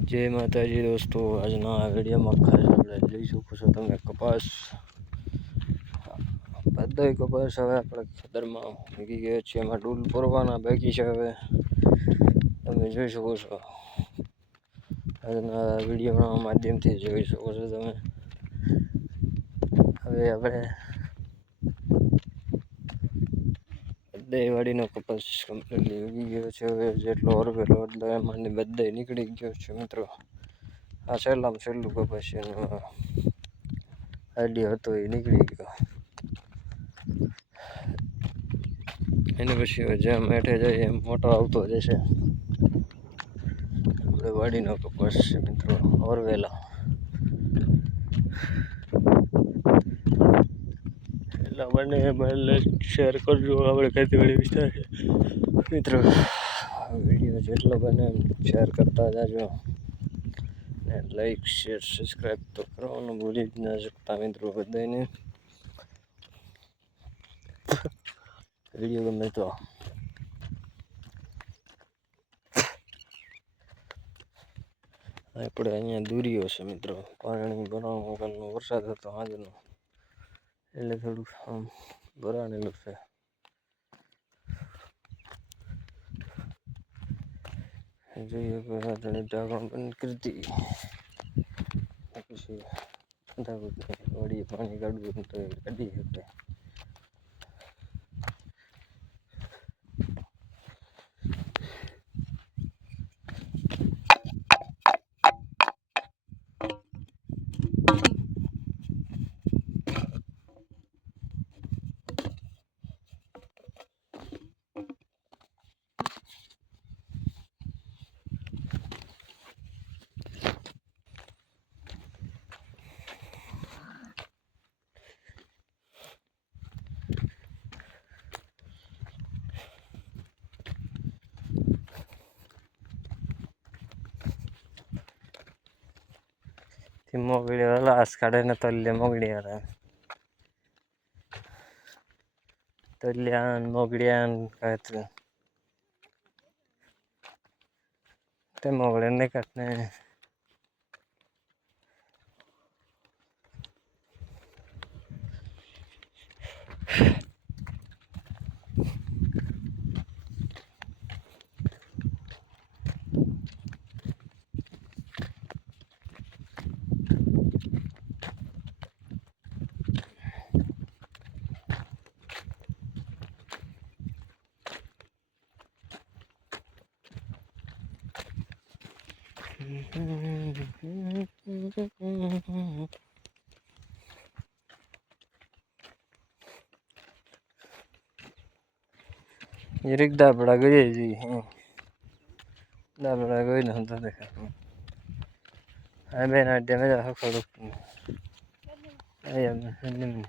જય માતાજી દોસ્તો, આજના આ વિડીયોમાં ખાસ આપણે જોઈ શકો છો તમે કપાસ બધા કપાસ હવે આપણે ખેતરમાં મૂકી ગયા છે એમાં ડૂલ પૂરવાના બાકી છે હવે. તમે જોઈ શકો છો. આજના વિડીયોના માધ્યમથી જોઈ શકો છો તમે. હવે આપણે બધાય વાડીનો કપાસ કમ્પ્લીટલી ઉગી ગયો છે. હવે જેટલો ઓરવેલો એટલો એમાંની બધાય નીકળી ગયો છે મિત્રો. આ છેલ્લામાં છેલ્લું કપાસ છે. આઈડિયા હતો એ નીકળી ગયો. એની પછી જેમ હેઠે જાય એમ મોટો આવતો જશે. આપણે વાડીનો કપાસ છે મિત્રો ઓરવેલા એટલે મને શેર કરજો, આપણે ખેતીવાડી વિસ્તાર છે. મિત્રો વીડિયો જેટલો બને શેર કરતા જાજો. ને લાઈક શેર સબસ્ક્રાઈબ તો કરવાનું ભૂલી જ ના શકતા મિત્રો બધાને વીડિયો ગમે તો. આપણે અહીંયા દૂરીઓ છે મિત્રો. પાણી ભરવા વગરનો વરસાદ હતો, આજનો. એટલે થોડુંક આમ ભરાણેલું છે. જોઈએ કે રાતને ઢાંકણ બંધ કરી દઈએ. પછી વળી પાણી કાઢવું તો કાઢી શકે ती मोगळीवाला आज काढायला तल्ल्या मोगड्याला तल्ल्यान मोगड्यान काय तर ते मोगड्यान Yerik dabra gaya ji. Dabra gaya na hanta dekha. Hai bhai na damage aap karo. Hai ab handi mein.